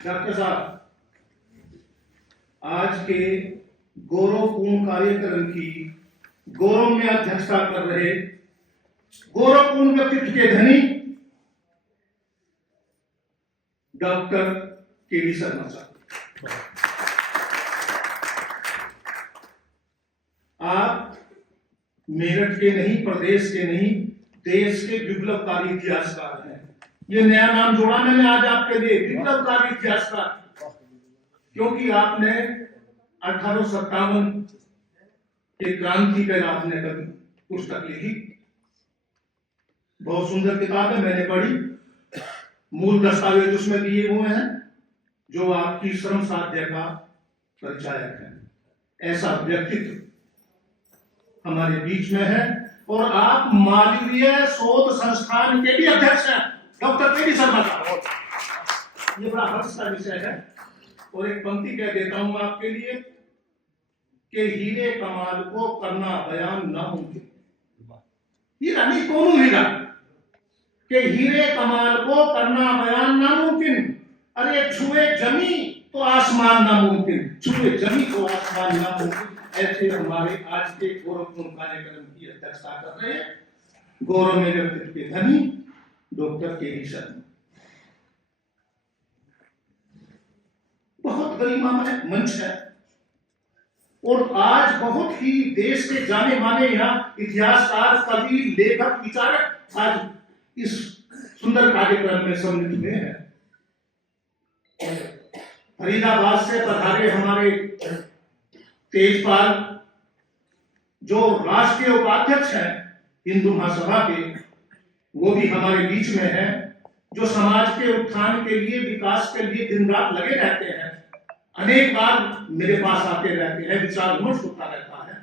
Doctor साहब, आज के गौरवपूर्ण कार्यक्रम की गौरव में अध्यक्षता कर रहे गौरवपूर्ण व्यक्तित्व के धनी डॉक्टर के.डी. शर्मा साहब, आप मेरठ के नहीं, प्रदेश के नहीं, देश के विप्लवकारी इतिहासकार हैं। ये नया नाम जोड़ा मैंने आज आपके लिए, विप्लवकारी इतिहासकार, क्योंकि आपने 1857 के क्रांति पर आपने कभी पुस्तक लिखी, बहुत सुंदर किताब है, मैंने पढ़ी। मूल दस्तावेज उसमें दिए हुए हैं जो आपकी श्रम साध्य का परिचायक है। ऐसा व्यक्तित्व हमारे बीच में है और आप मालवीय शोध संस्थान के भी अध्यक्ष हैं, डॉक्टर के.डी. शर्मा साहब। ये बड़ा हर्ष का विषय है। और एक पंक्ति कह देता हूं आपके लिए कि हीरे कमाल को करना बयान नामुमकिन। हीरा नहीं, कौन हीरा? कि हीरे कमाल को करना बयान नामुमकिन। अरे छुए जमी तो आसमान नामुमकिन, छुए जमी तो आसमान नामुमकिन। ऐसे हमारे आज के गौरवपूर्ण कार्यक्रम की अध्यक्षता कर रहे गौरव में व्यक्तित्व के धनी डॉक्टर के.डी. शर्मा। बहुत गरिमामय मंच है और आज बहुत ही देश के जाने माने यहाँ इतिहासकार, कवि, लेखक, विचारक आज इस सुंदर कार्यक्रम में सम्मिलित हुए हैं। फरीदाबाद से पधारे हमारे तेजपाल, जो राष्ट्रीय उपाध्यक्ष हैं हिंदू महासभा के, वो भी हमारे बीच में है, जो समाज के उत्थान के लिए, विकास के लिए दिन रात लगे रहते हैं। अनेक बार मेरे पास आते रहते हैं, विचार विमर्श होता रहता है,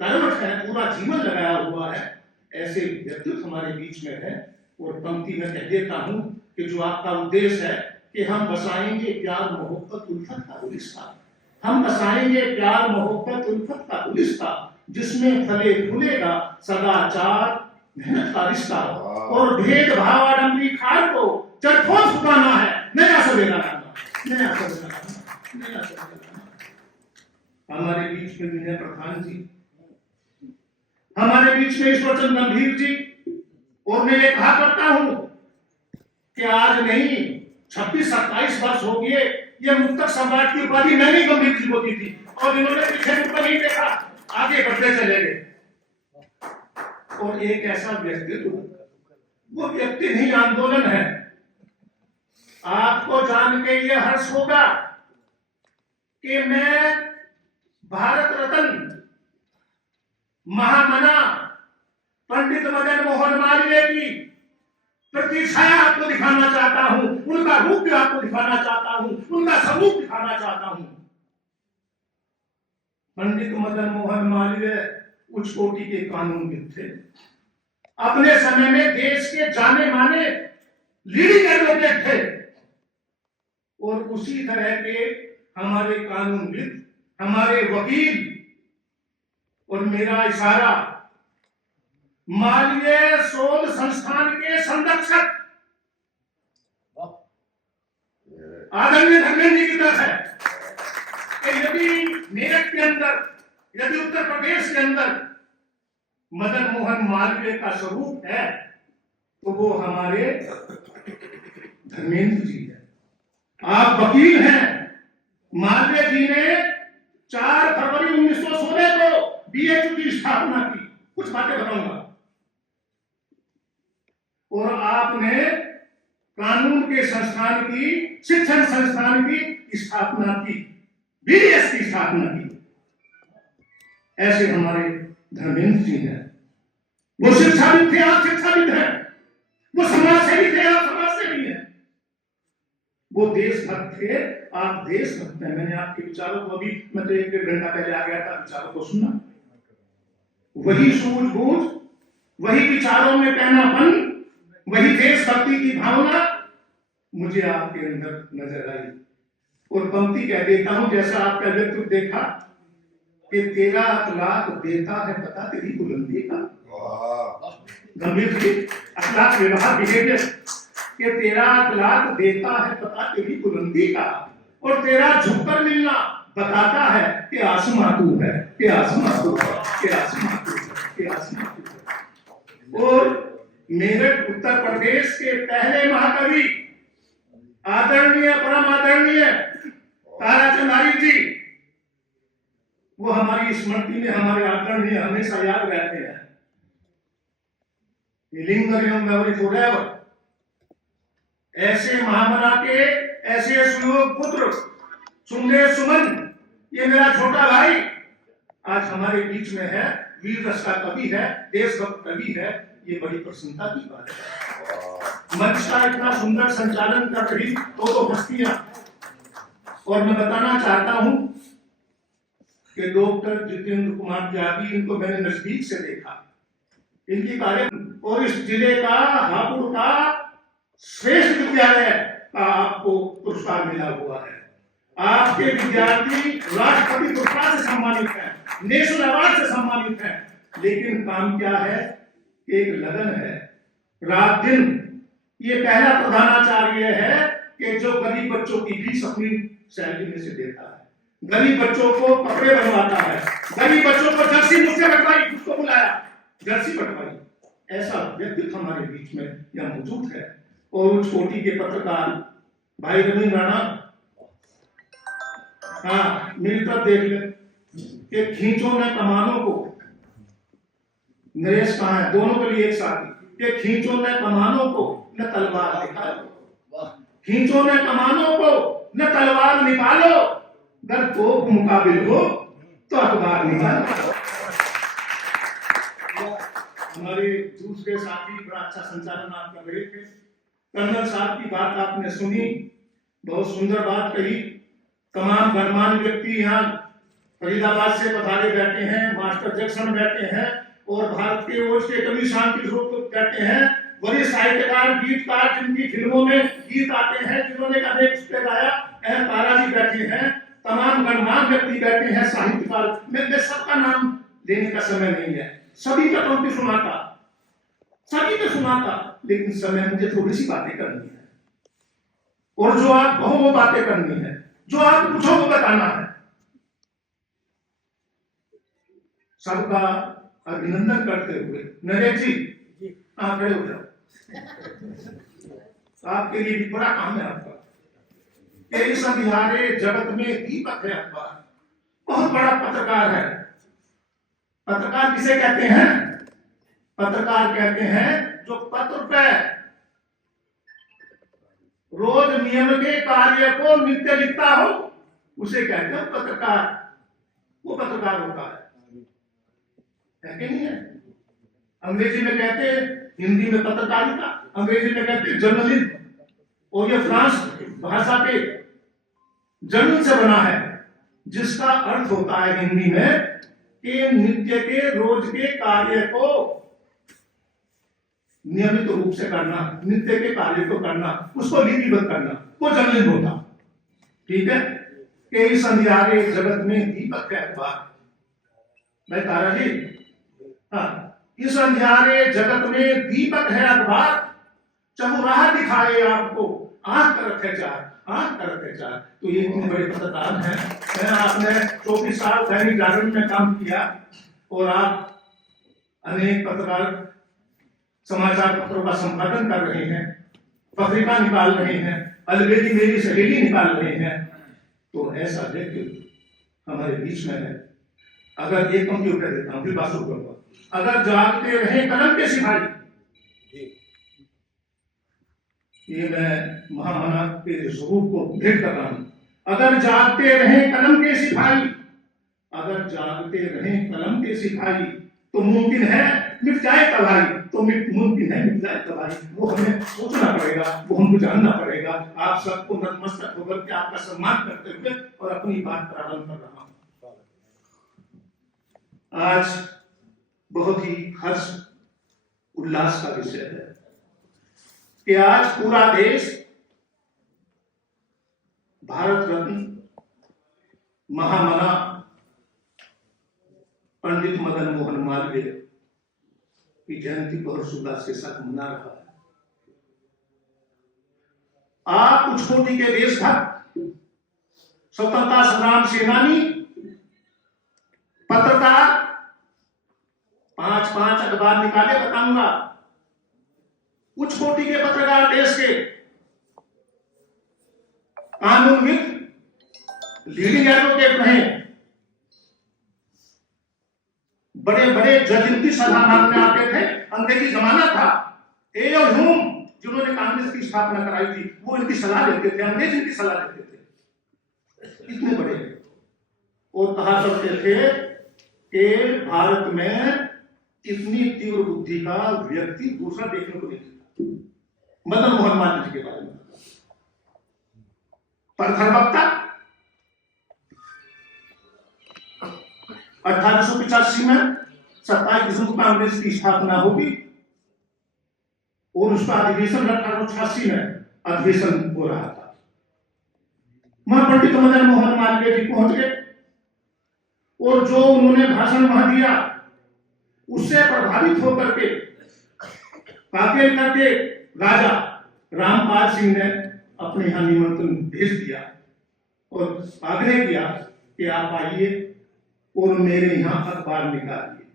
कर्मठ है, पूरा जीवन लगाया हुआ है। ऐसे व्यक्तित्व हमारे बीच में है। और पंक्ति में कह देता हूं कि जो आपका उद्देश्य है कि हम बसाएंगे प्यार मोहब्बत उल्फत का गुलिस्तान, हम बसाएंगे प्यार मोहब्बत उल्फत का गुलिस्तान, जिसमें फले फूलेगा सदाचार मेहनत का रिश्ता, और भेदभाव आडंबरी खार को चरखों सुखाना है, नया सवेरा लाना, नया सवेरा लाना, नया सवेरा लाना। हमारे बीच में विनय प्रधान जी, हमारे बीच में ईश्वरचंद गंभीर जी। और मैं ये कहा करता हूं कि आज नहीं 26-27 वर्ष हो गए ये मुक्तक सम्राट की उपाधि मैंने गंभीर जी को दी थी, और इन्होंने पीछे मुझको नहीं देखा, आगे बढ़ते चले गए। और एक ऐसा व्यक्तित्व, वो व्यक्ति नहीं आंदोलन है। आपको जान के ये हर्ष होगा कि मैं भारत रत्न महामना पंडित मदन मोहन मालवीय की प्रतिछाया आपको दिखाना चाहता हूं, उनका रूप भी आपको दिखाना चाहता हूं, उनका स्वरूप दिखाना चाहता हूं। पंडित मदन मोहन मालवीय उच्च कोटि के कानूनविद थे, अपने समय में देश के जाने माने लीडिंग एडवोकेट थे। और उसी तरह के हमारे कानूनविद, हमारे वकील, और मेरा इशारा मालवीय शोध संस्थान के संरक्षक आदरणीय धर्मेंद्र जी की तरफ है कि यदि मेरठ के अंदर, यदि उत्तर प्रदेश के अंदर मदन मोहन मालवीय का स्वरूप है तो वो हमारे धर्मेंद्र जी है। आप वकील हैं। मालवीय जी ने 4 फरवरी 1916 को बीएचयू की स्थापना की। कुछ बातें बताऊंगा। और आपने कानून के संस्थान की, शिक्षण संस्थान की स्थापना की, बीडीएस की स्थापना की। ऐसे हमारे धर्मेंद्र जी हैं। वो शिक्षाविद थे, आप शिक्षाविद हैं। वो समाज सेवी थे, आप समाज सेवी हैं। वो देशभक्त थे, आप देशभक्त हैं। मैंने आपके विचारों को, अभी मैं तो 1 घंटा पहले आ गया था, विचारों को सुना। वही सूझबूझ, वही विचारों में पहनापन, वही देशभक्ति की भावना मुझे आपके अंदर नजर आई। और पंक्ति कह देता हूं, जैसा आपका व्यक्तित्व देखा कि तेरा अखलाक देता है पता तेरी बुलंदी का। गंभीर जी, अखलाक, व्यवहार, बिहेवियर कि तेरा अखलाक देता है पता तेरी बुलंदी का, और तेरा झुककर मिलना बताता है कि आसमां तू है, कि आसमां तू है, कि आसमां तू है, कि आसमां तू है। और मेरठ उत्तर प्रदेश के पहले महाकवि आदरणीय परम आदरणीय ताराचंद आर्य जी, वो हमारी स्मृति में हमारे आदरणीय हमेशा याद रहते हैं। ऐसे महामना के ऐसे सुयोग पुत्र सुंदे सुमन, ये मेरा छोटा भाई आज हमारे बीच में है, वीर रस का कवि है, देशभक्त कवि है, ये बड़ी प्रसन्नता की बात है। मंच का इतना सुंदर संचालन कर रही तो हस्तियां, और मैं बताना चाहता हूं कि डॉक्टर जितेंद्र कुमार त्यागी, इनको मैंने नजदीक से देखा, इनकी कार्य, और इस जिले का हापुड़ का श्रेष्ठ विद्यालय का आपको पुरस्कार मिला हुआ है। आपके विद्यार्थी राष्ट्रपति पुरस्कार से सम्मानित हैं, नेशनल अवार्ड से सम्मानित हैं, लेकिन काम क्या है? एक लगन है, रात दिन। ये पहला प्रधानाचार्य है कि जो गरीब बच्चों की फीस अपनी सैलरी में से देता है, गरीब बच्चों को कपड़े बनवाता है, गरीब बच्चों को जर्सी मुझसे बटवाई, उसको बुलाया, जर्सी बटवाई। ऐसा व्यक्तित्व हमारे बीच में यह मौजूद है। और उस कोटि के पत्रकार भाई रविंद्र राणा, हाँ मेरी तरफ देख ले कि खींचो न कमानों को, नरेश कहाँ है, दोनों के लिए एक साथी, कि खींचो न कमानों को न तलवार निकालो, खींचो न कमानों को न तलवार निकालो, अगर तोप मुकाबिल हो तो अखबार निकालो। हमारे दूसरे साथी बड़ा अच्छा संचालन आप कर रहे थे, कर्नल साहब की बात आपने सुनी, बहुत सुंदर बात कही। तमाम गणमान्य व्यक्ति यहाँ फरीदाबाद से पधारे बैठे हैं, मास्टर जैक्सन बैठे हैं, और भारत के ओर से कवि शांति स्वरूप बैठे हैं, वरिष्ठ साहित्यकार गीतकार जिनकी फिल्मों में गीत आते हैं, जिन्होंने अनेक पुस्तक गाया, तारा जी बैठे हैं, तमाम गणमान्य व्यक्ति बैठे हैं, साहित्यकार। मैं सबका नाम लेने का समय नहीं है, सभी का पंक्ति सुनाता, सभी को सुनाता, लेकिन समय मुझे थोड़ी सी बातें करनी है, और जो आप कहो वो बातें करनी है, जो आप पूछो वो बताना है। सबका अभिनंदन करते हुए नरेश जी आप खड़े हो जाओ, आपके लिए भी बड़ा काम है आपका। तेरी संध्यारे जगत में दीपक है अखबार, बहुत बड़ा पत्रकार है। पत्रकार किसे कहते हैं? पत्रकार कहते हैं जो पत्र पे रोज नियम के कार्य को नित्य लिखता हो, उसे कहते हैं पत्रकार। वो पत्रकार होता है कि नहीं है? अंग्रेजी में कहते हैं, हिंदी में पत्रकारिता, अंग्रेजी में कहते हैं जर्नलिज्म, और ये फ्रांस भाषा के जर्नल से बना है, जिसका अर्थ होता है हिंदी में कि नित्य के रोज के कार्य को नियमित रूप से करना, नित्य के कार्य को करना, उसको लिपिबद्ध करना, वो जर्नलिज्म होता। ठीक है? कि इस अंधियारे जगत में दीपक है अखबार। भाई तारा जी, हाँ, इस अंधियारे जगत में दीपक है अखबार, चहुराह दिखाए आपको, आंख कर रखे चार, आंख कर रखे चार। तो ये इतने बड़े पत्रकार हैं। आपने 24 साल दैनिक जागरण में काम किया, और आप अनेक पत्रकार समाचार पत्रों का संपादन कर रहे हैं, पत्रिका निकाल रहे हैं, अलबेली मेरी सहेली निकाल रहे हैं। तो ऐसा व्यक्ति हमारे बीच में है। अगर एक कंप्यूटर देता हूं, फिर बात शुरू करूंगा। अगर जागते रहे कलम के सिपाही, ये मैं महामना के स्वरूप को भेंट कर रहा हूं। अगर जागते रहे कलम के सिपाही, अगर जागते रहे कलम के सिपाही, तो मुमकिन है मिट जाए तबाही, तो मुमकिन है मिट जाए तबाही। वो हमें सोचना पड़ेगा, वो हमको जानना पड़ेगा। आप सबको नतमस्तक होकर के आपका सम्मान करते हुए और अपनी बात प्रारंभ कर रहा हूं। आज बहुत ही हर्ष उल्लास का विषय है कि आज पूरा देश भारत रत्न महामना पंडित मदन मोहन मालवीय की जयंती को हर्षोल्लास के साथ मना रहा है। आप उच्च कोटि के देशभक्त, स्वतंत्रता संग्राम सेनानी, पत्रकार, 5-5 अखबार निकाले बताऊंगा, उच्च कोटि के पत्रकार देश के, कानूनविद, लीडिंग एडवोकेट रहे, बड़े बड़े जज इनकी सलाह मांगने आते थे। अंग्रेजी जमाना था, ए और ह्यूम जिन्होंने कांग्रेस की स्थापना कराई थी, वो इनकी सलाह लेते थे, अंग्रेज इनकी सलाह लेते थे, इतने बड़े। और कहा करते थे कि भारत में इतनी तीव्र बुद्धि का व्यक्ति दूसरा देखने को नहीं मिलता। मदन मोहन मालवीय के बारे में परधर्मकता 1885 में 27 दिसंबर को कांग्रेस की स्थापना होगी और उसका अधिवेशन 1886 में अधिवेशन हो रहा था। वहां पंडित मदन मोहन मालवीय जी पहुंच गए और जो उन्होंने भाषण वहां दिया उससे प्रभावित होकर के काकेलकर के राजा रामपाल सिंह ने अपने यहां निमंत्रण भेज दिया और आग्रह किया कि आप आइए और मेरे यहां अखबार निकालिए।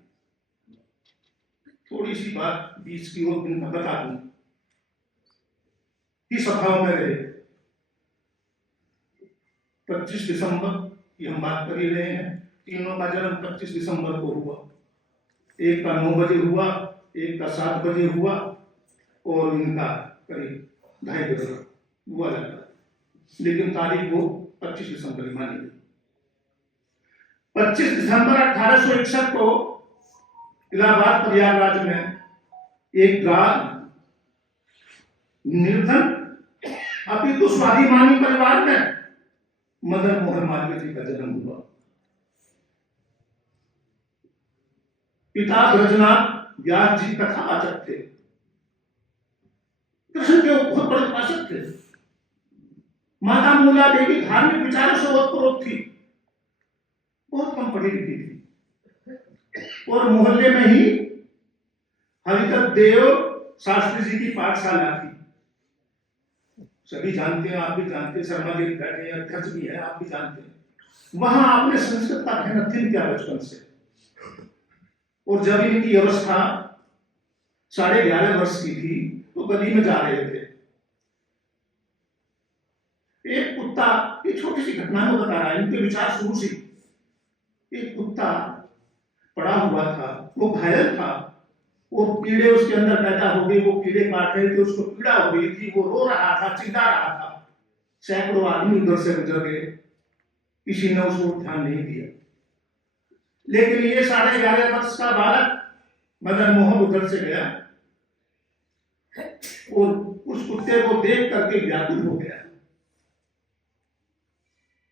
थोड़ी सी बात बीच की ओर बता दूं कि सभाओं में रहे 25 दिसंबर की हम बात कर ही रहे हैं। तीनों का जन्म 25 दिसंबर को हुआ, एक का 9 बजे हुआ, एक का 7 बजे हुआ और इनका करीब 2:30 बजे हुआ लगता, लेकिन तारीख वो 25 दिसंबर मानी गई। 25 दिसंबर 1861 को इलाहाबाद प्रयागराज में एक निर्धन अपितु स्वाभिमानी परिवार में मदन मोहन मालवीय जी का जन्म हुआ। पिता ब्रजनाथ व्यास जी कथावाचक थे, कृष्ण के बहुत बड़े उपासक थे। माता मूला देवी धार्मिक विचारों से ओतप्रोत थी, बहुत कम पढ़ी लिखी थी और मोहल्ले में ही हरिदत्त देव शास्त्री जी की पाठशाला थी। सभी जानते हैं, आप भी जानते हैं, शर्मा जी बैठे हैं, अध्यक्ष भी है, आप भी जानते हैं। वहां आपने संस्कृत का अध्ययन अध्ययन किया बचपन से और जब इनकी अवस्था 11.5 वर्ष की थी तो गली में जा रहे थे। एक कुत्ता, ये छोटी सी घटना में बता रहा है, इनके विचार शुरू से एक कुत्ता पड़ा हुआ था, वो घायल था और कीड़े उसके अंदर पैदा हो गए, वो कीड़े काट रहे थे, उसको पीड़ा हो गई थी, वो रो रहा था, चिल्ला रहा था। सैकड़ों आदमी उधर से गुजर गए, किसी ने उसको ध्यान नहीं दिया। लेकिन ये 11.5 वर्ष का बालक मदन मोहन उधर से गया और उस कुत्ते को देख करके व्याकुल हो गया,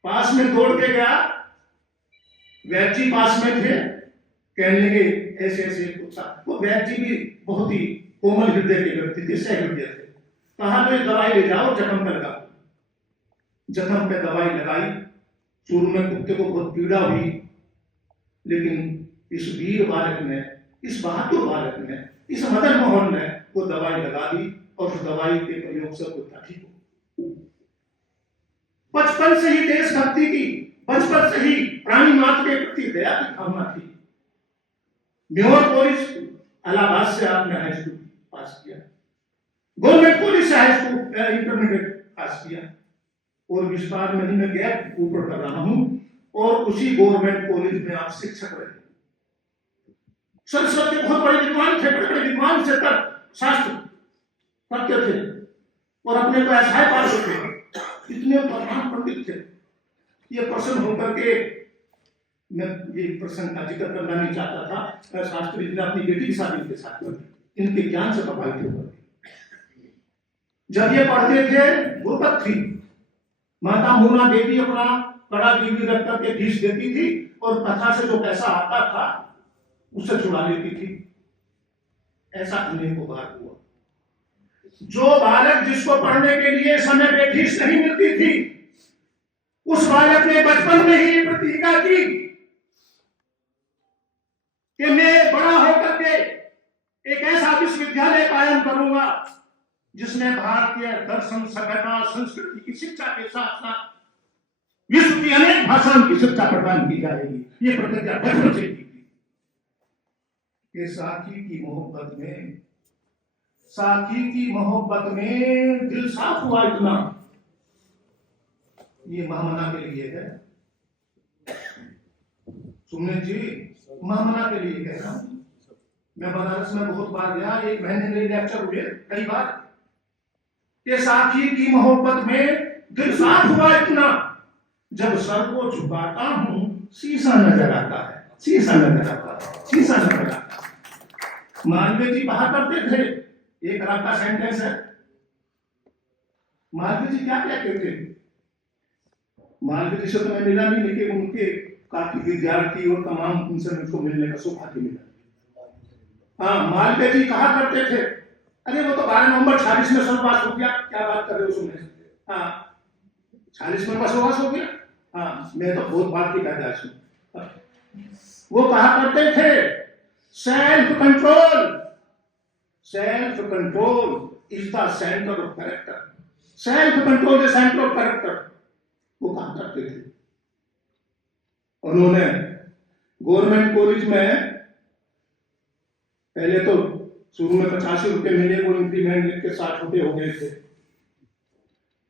पास में दौड़ के गया। वैद्य जी पास में थे, कहने लगे ऐसे ऐसे कुत्ता। वो वैद्य जी भी बहुत ही कोमल हृदय के व्यक्ति थे, सह हृदय थे। कहा तो दवाई ले जाओ, जख्म पे लगाओ। जख्म पे दवाई लगाई, शुरू में कुत्ते को बहुत पीड़ा हुई, लेकिन इस वीर बालक ने, इस बहादुर बालक ने, इस मदन मोहन ने वो दवाई लगा दी और उस दवाई के प्रयोग से कुत्ता ठीक हो। बचपन से ही देशभक्ति की, बचपन से ही प्राणी मात्र के प्रति दया की भावना थी। म्योर कॉलेज इलाहाबाद से आपने हाई स्कूल पास किया, गवर्नमेंट कॉलेज से हाई स्कूल इंटरमीडिएट पास किया और विस्तार में ही मैं गैप ऊपर कर रहा हूं और उसी गवर्नमेंट कॉलेज में आप शिक्षक रहे। संस्कृत के बहुत बड़े विद्वान थे, बड़े बड़े विद्वान से तक शास्त्र पढ़ते थे और अपने को ऐसा पास थे, इतने प्रधान पंडित थे। ये प्रसन्न होकर के, मैं ये प्रसंग का जिक्र करना नहीं चाहता था, शास्त्री जी ने अपनी बेटी की शादी इनके साथ कर दी, इनके ज्ञान से प्रभावित होकर। जब ये पढ़ते थे गुरबत थी, माता मूला देवी अपना कड़ा गिरवी रख करके फीस देती थी और कथा से जो पैसा आता था उससे छुड़ा लेती थी। ऐसा अनेकों बार हुआ। जो बालक जिसको पढ़ने के लिए समय पे फीस नहीं मिलती थी, उस बालक ने बचपन में ही प्रतिज्ञा की कि मैं बड़ा होकर के एक ऐसा विश्वविद्यालय कायम करूंगा जिसमें भारतीय दर्शन, सभ्यता, संस्कृति की शिक्षा के साथ साथ विश्व की अनेक भाषाओं की शिक्षा प्रदान की जाएगी, ये प्रतिज्ञा बचपन से की थी। कि साथी की मोहब्बत में दिल साफ हुआ इतना, ये महामना के लिए है। सुनने जी, महामना के लिए कह रहा हूं। मैं बनारस में बहुत बार गया, एक महीने मेरे लेक्चर हुए कई बार। के साथी की मोहब्बत में दिल साफ हुआ इतना, जब सर को झुकाता हूं शीशा नजर आता है, शीशा नजर आता है, शीशा नजर आता है। मालवीय जी कहा करते थे, एक रात का सेंटेंस है, मालवीय जी क्या कहते थे? मालवीय जी से तो मैं मिला नहीं, लेकिन उनके काफी विद्यार्थी और तमाम उनसे मुझको मिलने का सौभाग्य मिला। हाँ, मालवीय जी कहा करते थे, अरे वो तो 12 नवंबर 46 में स्वर्गवास हो गया, क्या बात कर रहे हो सुनने? हाँ, 46 में स्वर्गवास हो गया। हाँ, मैं तो बहुत बात की पैदाइश हूं। वो कहा करते थे, self control is the centre of character, self control is centre of character, वो कहा करते थे। उन्होंने गवर्नमेंट कॉलेज में पहले तो शुरू में 85 रुपए मिले, वो इंक्रीमेंट लिख के 60 रुपए हो गए थे।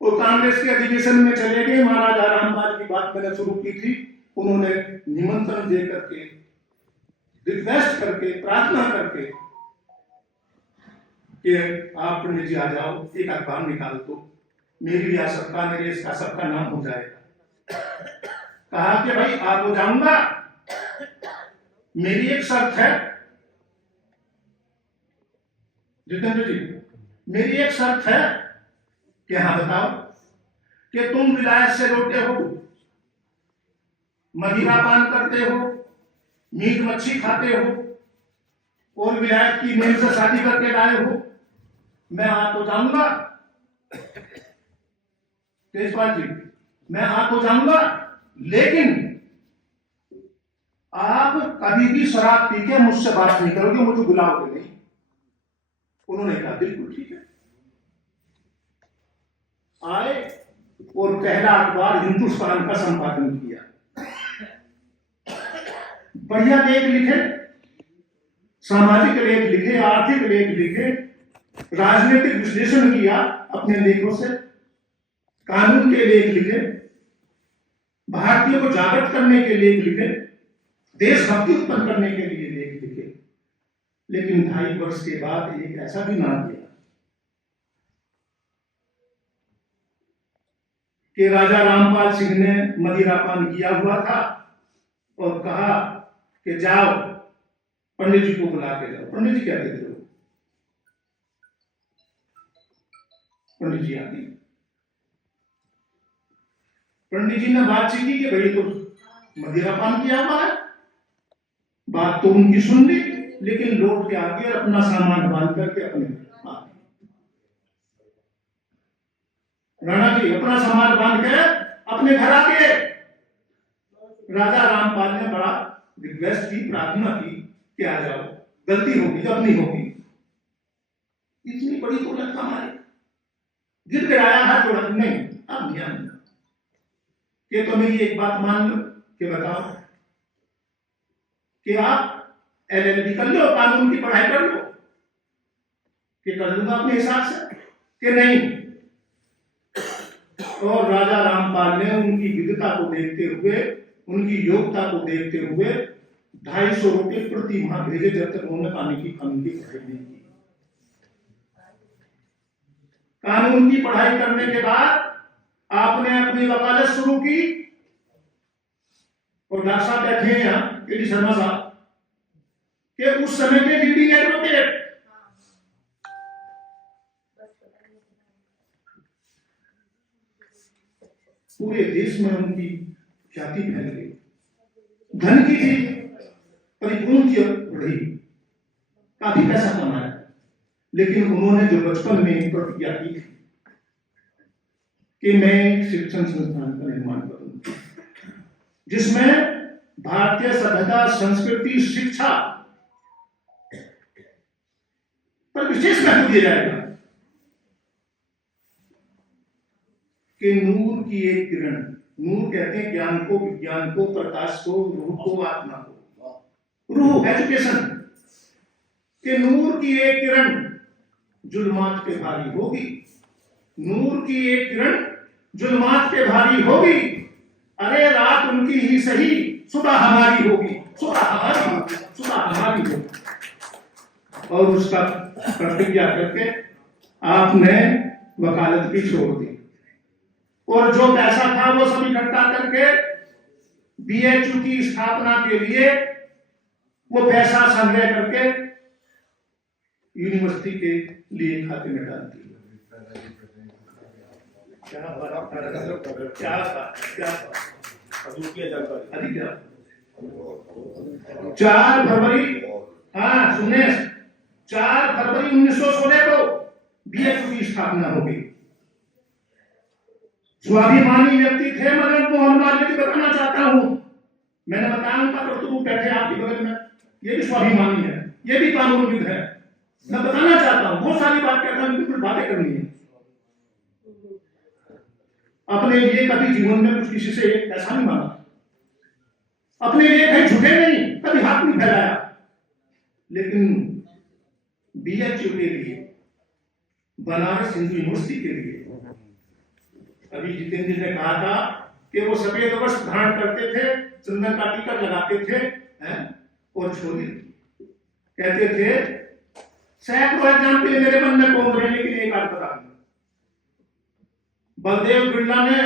वो कांग्रेस के अधिवेशन में चले गए, महाराजा रामपाल की बात मैंने शुरू की थी, उन्होंने निमंत्रण दे करके, रिक्वेस्ट करके, प्रार्थना करके कि आप पंडित जी आ जाओ, एक अखबार निकाल दो, मेरी रियासत का, मेरे इसका सबका नाम हो जाएगा। कहा कि भाई आप हो जाऊंगा, मेरी एक शर्त है जितेंद्र जी, मेरी एक शर्त है कि हाँ बताओ, कि तुम विलायत से लौटे हो, मदिरा पान करते हो, मीट मच्छी खाते हो और विलायत की मेल से शादी करके लाए हो, मैं आप हो जाऊंगा तेजपाल जी, मैं आप हो जाऊंगा, लेकिन आप कभी भी शराब पी के मुझसे बात नहीं करोगे, मुझे बुलाओगे नहीं। उन्होंने कहा बिल्कुल ठीक है। आए और पहला अखबार हिंदुस्तान का संपादन किया, बढ़िया लेख लिखे, सामाजिक लेख लिखे, आर्थिक लेख लिखे, राजनीतिक विश्लेषण किया अपने लेखों से, कानून के लेख लिखे, भारतीयों को जागृत करने के लेख लिखे, देशभक्ति उत्पन्न करने के लिए लेख लिखे। लेकिन 2.5 वर्ष के बाद एक ऐसा भी नाम दिया कि राजा रामपाल सिंह ने मदिरापान किया हुआ था और कहा कि जाओ पंडित जी को बुला के जाओ। पंडित जी क्या कहते हो? पंडित जी आते, पंडित जी ने बातचीत की कि भाई तो मदिरापान किया हुआ है, बात तो उनकी सुन ली, लेकिन लौट के आगे अपना सामान बांध करके अपने राणा जी अपना सामान बांध के अपने घर आ गए। राजा रामपाल ने बड़ा रिक्वेस्ट की, प्रार्थना की कि आ जाओ, गलती होगी जब नहीं होगी। इतनी बड़ी दौलत हमारी, गिर गिराया हाथ जोड़ा, नहीं अब ध्यान कि तो मेरी एक बात मान लो कि बताओ कि आप LLB कर लो, कानून की पढ़ाई कर लो, कि कर लूंगा अपने हिसाब से कि नहीं। और राजा रामपाल ने उनकी विद्वता को देखते हुए, उनकी योग्यता को देखते हुए 250 रुपये प्रति माह भेजे, जब तक उन्होंने कानून की पढ़ाई नहीं की। कानून की पढ़ाई करने के बाद आपने अपनी वकालत शुरू की, और डॉक्टर साहब बैठे हैं यहाँ, के डी शर्मा साहब, कि उस समय के लीडिंग एडवोकेट, पूरे देश में उनकी ख्याति फैल गई, धन की थी परिपूर्ण की बढ़ी, काफी पैसा कमाया। लेकिन उन्होंने जो बचपन में प्रतिज्ञा की थी कि मैं एक शिक्षण संस्थान का निर्माण करूंगा जिसमें भारतीय सभ्यता, संस्कृति, शिक्षा पर विशेष महत्व दिया जाएगा, कि नूर की एक किरण, नूर कहते हैं ज्ञान को, विज्ञान को, प्रकाश को, रूह को, आत्मा को, रूह एजुकेशन, कि नूर की एक किरण जुल्मात पे भारी होगी, नूर की एक किरण जुल्मात पे भारी होगी, अरे रात उनकी ही सही सुबह हमारी होगी, सुबह हमारी होगी, सुबह हमारी होगी। और उसका प्रतिज्ञा करके आपने वकालत भी छोड़ दी और जो पैसा था वो सब इकट्ठा करके बीएचयू की स्थापना के लिए वो पैसा संग्रह करके यूनिवर्सिटी के लिए खाते में डाल दिया। क्या 4 फरवरी, हाँ सुने, 4 फरवरी 1916 को बीएचयू की स्थापना हो गई। स्वाभिमानी व्यक्ति थे मदन मोहन मालवीय, बताना चाहता हूं, मैंने बताया उनका प्रतिरूप बैठे आपके बगल में, ये भी स्वाभिमानी है, ये भी कानूनविद है। मैं बताना चाहता हूं, बहुत सारी बात कहता हूं, बिल्कुल बातें करनी है। अपने लिए कभी जीवन में कुछ किसी से ऐसा नहीं माना, अपने लिए कहीं झुके नहीं, कभी हाथ नहीं फैलाया, लेकिन बीएचयू के लिए, बनारस हिंदू यूनिवर्सिटी के लिए, अभी जितेंद्र जी ने कहा था कि वो सफेद वस्त्र धारण करते थे, चंदन का टीका लगाते थे और छोड़ी कहते थे, सैकड़ों एग्जाम्पल मेरे मन में कौन रहे, लेकिन एक बात बता, बलदेव बिरला ने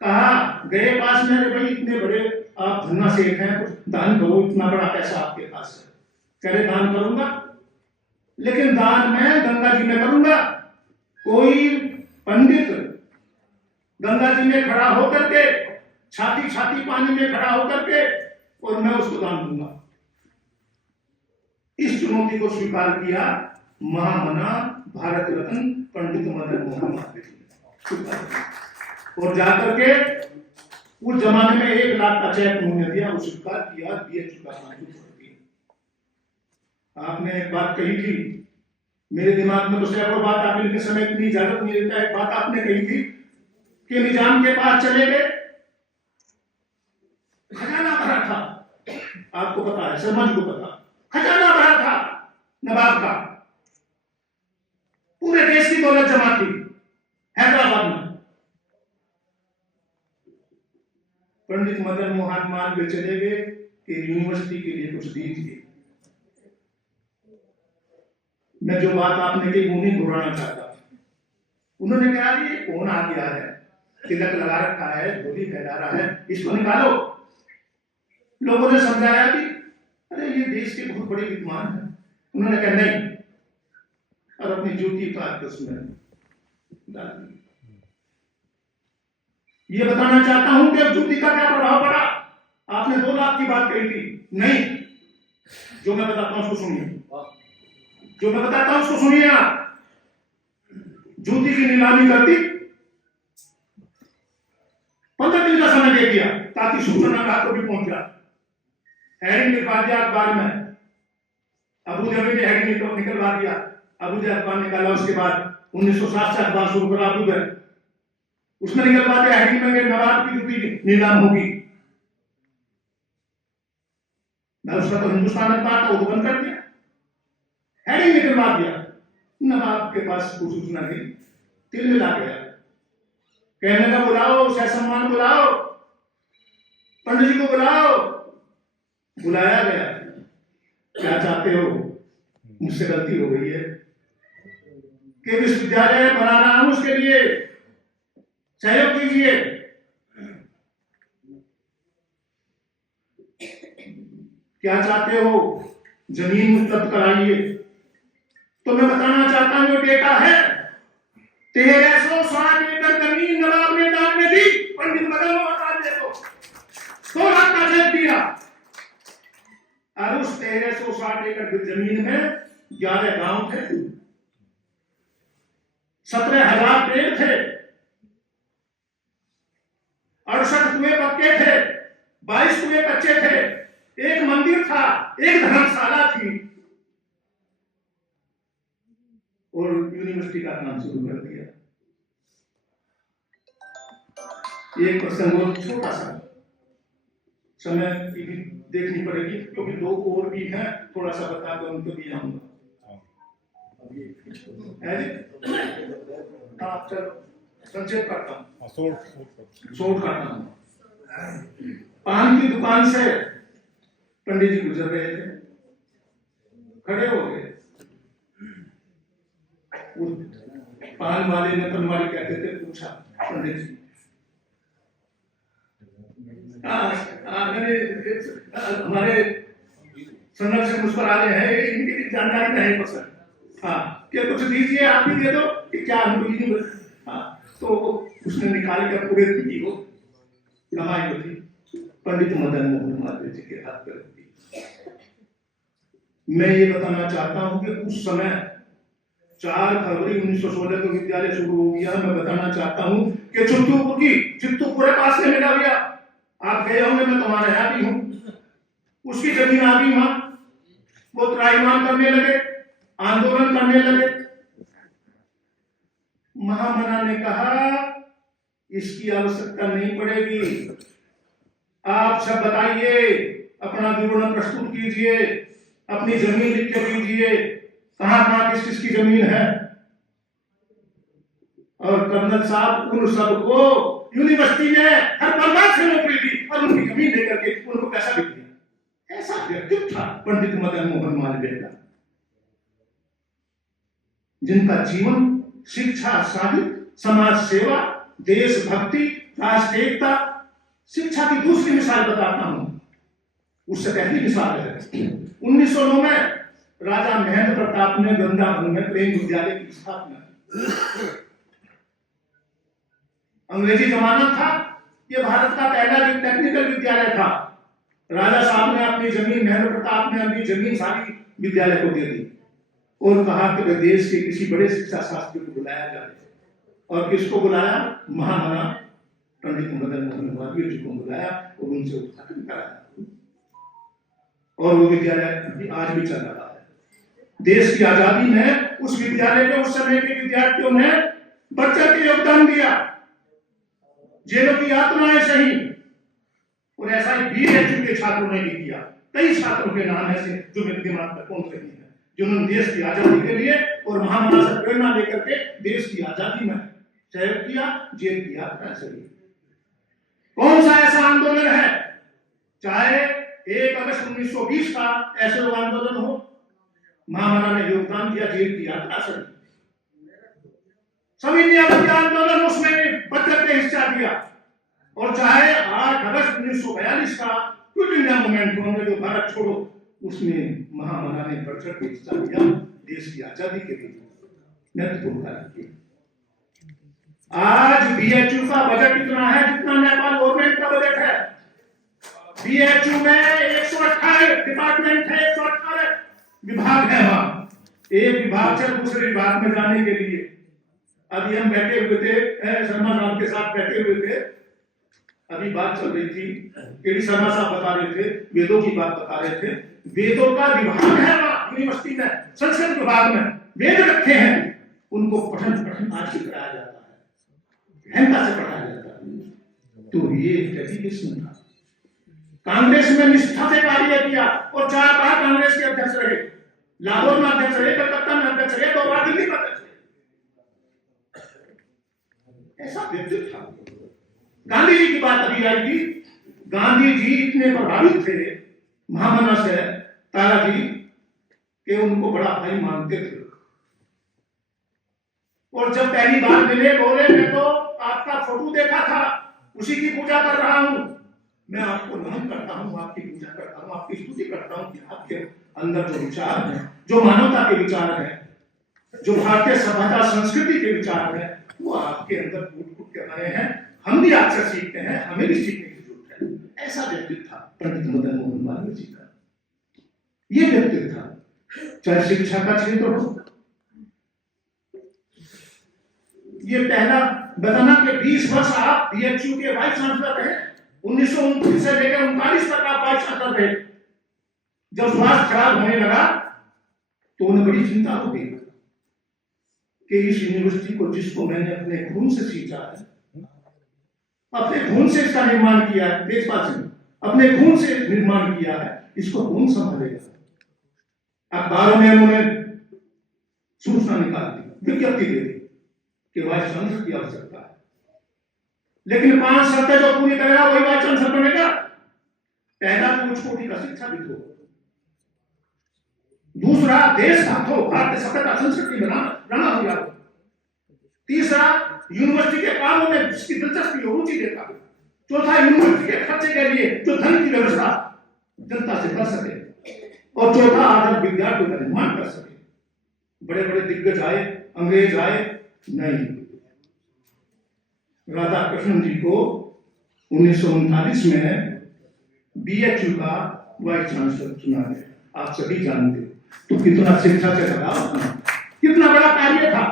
कहा गए पास में, भाई इतने बड़े आप धन्ना सेठ हैं, कुछ दान करो, इतना बड़ा पैसा आपके पास है, कह रहे दान करूंगा, लेकिन दान मैं गंगा जी में करूंगा। कोई पंडित गंगा जी में खड़ा होकर के, छाती छाती पानी में खड़ा होकर के, और मैं उसको दान दूंगा। इस चुनौती को स्वीकार किया महामना भारत रत्न पंडित मदन मोहन मालवीय, और जाकर के उस जमाने में 1 लाख का चेक उन्होंने दिया, वो स्वीकार किया, बीएचयू का नाम छोड़ दिया। आपने एक बात कही थी, मेरे दिमाग में तो सैकड़ों बात आपने के समय इतनी इजाजत नहीं देता, एक बात आपने कही थी कि निजाम के पास चले गए, खजाना भरा था, आपको पता है, समाज को पता, खजाना भरा था नवाब का, पूरे देश की दौलत जमा थी हैदराबाद में। पंडित मदन मोहन मालवीय चले गए कि यूनिवर्सिटी के लिए कुछ दीजिए। मैं जो बात आपने कही वो नहीं दोहराना चाहता। उन्होंने कहा ये कौन आ गया है, तिलक लगा रखा है, धोती फैला रहा है, इसको निकालो। लोगों ने समझाया कि अरे ये देश के बहुत बड़े विद्वान हैं। उन्होंने कहा नहीं, और अपनी जूती उतार के उसमें डाल दी। ये बताना चाहता हूं कि अब जूती का क्या प्रभाव पड़ा। आपने 2 लाख की बात कही थी, नहीं, जो मैं बताता हूं उसको सुनिए, जो मैं बताता हूं उसको सुनिए। आप जूती की नीलामी कर दी, 15 दिन का समय दे दिया ताकि सूचना रात को भी पहुंच जाए। हेडिंग लिखवा दिया अखबार में, अबू धाबी ने हेडिंग निकलवा दिया, अबू धाबी अखबार निकाला, उसके बाद 1960 से अखबार शुरू करा अबू धाबी, उसमें निकलवा दिया हेडिंग में नवाब की जूती नीलाम होगी। मैं उसका तो हिंदुस्तान अखबार था, वो तो बंद कर दिया, हेडिंग निकलवा दिया। नवाब के पास कुछ सूचना गई, तिल मिला गया, कहने का बुलाओ, सह सम्मान बुलाओ, पंडित जी को बुलाओ। बुलाया गया, क्या चाहते हो, मुझसे गलती हो गई है कि विश्वविद्यालय बना रहा हूं, उसके लिए सहयोग कीजिए। क्या चाहते हो, जमीन उपलब्ध कराइए। तो मैं बताना चाहता हूं, डेटा है 1360 एकड़ जमीन नवाब ने दान में दी पंडित मदन मोहन मालवीय को, 2 लाख का चेक दिया, और उस 1360 एकड़ जमीन में 11 गांव थे, 17,000 पेड़ थे, 68 कुएं पक्के थे, 22 कुएं कच्चे थे, एक मंदिर था, एक धर्मशाला थी, और यूनिवर्सिटी का काम शुरू कर दिया। एक प्रसंग और छोटा सा, समय की भी देखनी पड़ेगी क्योंकि लोग और भी हैं, थोड़ा सा बता दो उनको भी आऊंगा। आप चलो संक्षेप करता हूँ, शोध करता हूँ। पान की दुकान से पंडित जी गुजर रहे थे, खड़े हो गए। पान वाले ने पनवाड़ी कहते थे, पूछा पंडित जी हमारे संघर्ष से मुस्कुरा रहे हैं, इनकी जानकारी नहीं पसंद। हाँ, क्या कुछ दीजिए, आप ही दे दो कि क्या अनुभूति। हाँ, तो उसने निकाल कर पूरे की वो कमाई होती पंडित मदन मोहन मालवीय जी के हाथ पर होती। मैं ये बताना चाहता हूं कि उस समय 4 फरवरी 1916 को विद्यालय शुरू हो गया। मैं बताना चाहता हूं कि चित्तूपुर पास में मिला गया, आप गए होंगे, मैं तुम्हारे यहाँ भी हूं। उसकी जमीन आ गई वहां, वो त्राईमान करने लगे, आंदोलन करने लगे। महामना ने कहा इसकी आवश्यकता नहीं पड़ेगी, आप सब बताइए, अपना विवरण प्रस्तुत कीजिए, अपनी जमीन लिख के दीजिए, कहां कहां किस किस की जमीन है। और कर्नल साहब उन सबको यूनिवर्सिटी में हर बर्बाद से नौकरी दी और उनकी जमीन लेकर के उनको पैसा भी दिया। ऐसा व्यक्तित्व था पंडित मदन मोहन मालवीय का, जिनका जीवन शिक्षा, साहित्य, समाज सेवा, देशभक्ति, राष्ट्र एकता, शिक्षा की दूसरी मिसाल बताता हूं। उससे पहली मिसाल है 1909 में राजा महेंद्र प्रताप ने वृंदावन में प्रेम विद्यालय की स्थापना की। अंग्रेजी जमाना था, यह भारत का पहला टेक्निकल विद्यालय था। राजा साहब ने अपनी जमीन, महेंद्र प्रताप ने अपनी जमीन सारी विद्यालय को दे दी और कहा कि देश के किसी बड़े शिक्षा शास्त्री को बुलाया जाए। और किसको बुलाया? महामना पंडित मदन मोहन मालवीय जी को बुलाया और उनसे उद्घाटन कराया। और वो विद्यालय आज भी चल रहा है। देश की आजादी में उस विद्यालय में उस समय के विद्यार्थियों ने बढ़-चढ़ के योगदान दिया, जेलों की यातनाएं सही, और ऐसा ही बीएचयू के छात्रों ने भी किया। कई छात्रों के नाम ऐसे जो मेरे दिमाग में पहुंच रहे हैं, जिन्होंने देश की आजादी के लिए और महामना से प्रेरणा लेकर के देश की आजादी में सहयोग किया, जेल की यात्रा चली। कौन सा ऐसा आंदोलन है, चाहे 1 अगस्त 1920 का ऐसे आंदोलन हो, महामना ने योगदान दिया, जेल की यात्रा चली। सभी ने आंदोलन उसमें बढ़ के हिस्सा दिया। और चाहे 8 अगस्त 1942 का क्विट इंडिया मूवमेंट हो, जो भारत छोड़ो, उसमें महामना ने बढ़ के हिस्सा लिया, देश की आजादी के लिए महत्वपूर्ण कार्य किया। आज बीएचयू का बजट इतना है जितना नेपाल गवर्नमेंट का बजट है। बीएचयू में 118 डिपार्टमेंट है, 118 विभाग है। वहां एक विभाग से दूसरे विभाग में जाने के लिए अभी हम बैठे हुए थे, शर्मा साहब के साथ बैठे हुए थे, अभी बात चल रही थी, केडी शर्मा साहब बता रहे थे, वेदों की बात बता रहे थे। वेदों का विभाग है वहां यूनिवर्सिटी में, संस्कृत विभाग में वेद रखे हैं, उनको पठन आज भी कराया जाता है, गहनता से पढ़ाया जाता है। तो ये डेडिकेशन था। कांग्रेस में निष्ठा से कार्य किया और 4 बार कांग्रेस के अध्यक्ष रहे, लाहौर में अध्यक्ष रहे, कलकत्ता में अध्यक्ष रहे, 2 बार दिल्ली में अध्यक्ष रहे। ऐसा व्यक्तित्व था। गांधी जी की बात अभी आई थी। गांधी जी इतने प्रभावित थे महामना से, ताराजी, कि उनको बड़ा भाई मानते थे। और जब पहली बार मिले, बोले मैं तो आपका फोटो देखा था, उसी की पूजा कर रहा हूं, मैं आपको नमन करता हूं, आपकी पूजा करता हूं, आपकी स्तुति करता हूं कि आपके अंदर जो विचार है, जो मानवता के विचार है, जो भारतीय सभ्यता संस्कृति के विचार है, वो आपके अंदर फूट के रहे हैं। हम भी आपसे सीखते हैं, हमें भी सीखने की जरूरत है। ऐसा व्यक्तित्व था पंडित मदन मोहन मालवीय जी का। ये व्यक्तित्व था। चाहे शिक्षा का क्षेत्र हो, ये पहला बताना कि 20 वर्ष आप बीएचयू के वाइस चांसलर रहे, 1929 से लेकर 39 तक आप वाइस चांसलर रहे। जब स्वास्थ्य खराब होने लगा तो उन्हें बड़ी चिंता हो गई कि इस यूनिवर्सिटी को, जिसको मैंने अपने खून से सींचा है, अपने खून से इसका निर्माण किया है, देशवासी ने अपने खून से निर्माण किया है, इसको कौन संभालेगा? अखबारों में उन्होंने सूचना निकाल दी, विज्ञप्ति दे दी कि वाइस चांसलर की आवश्यकता है, लेकिन 5 शर्तें जो पूरी करेगा वही वाइस चांसलर बनेगा। पहला तो उच्च कोटि का शिक्षाविद हो, दूसरा देशभक्त हो, भारतीय सभ्यता संस्कृति में रंगा हुआ हो, तीसरा यूनिवर्सिटी के कामों में जिसकी दिलचस्पी हो, रुचि देखा हो, चौथा यूनिवर्सिटी के खर्चे के लिए जो धन की व्यवस्था जनता से कर सके, और चौथा आदर्श विद्यार्थियों का निर्माण कर सके। बड़े बड़े दिग्गज आए, अंग्रेज आए, नहीं, राधा कृष्णन जी को 1939 में BHU का वाइस चांसलर चुना गया, आप सभी जानते हो। तो कितना शिक्षा से लगाव था, कितना बड़ा कार्य था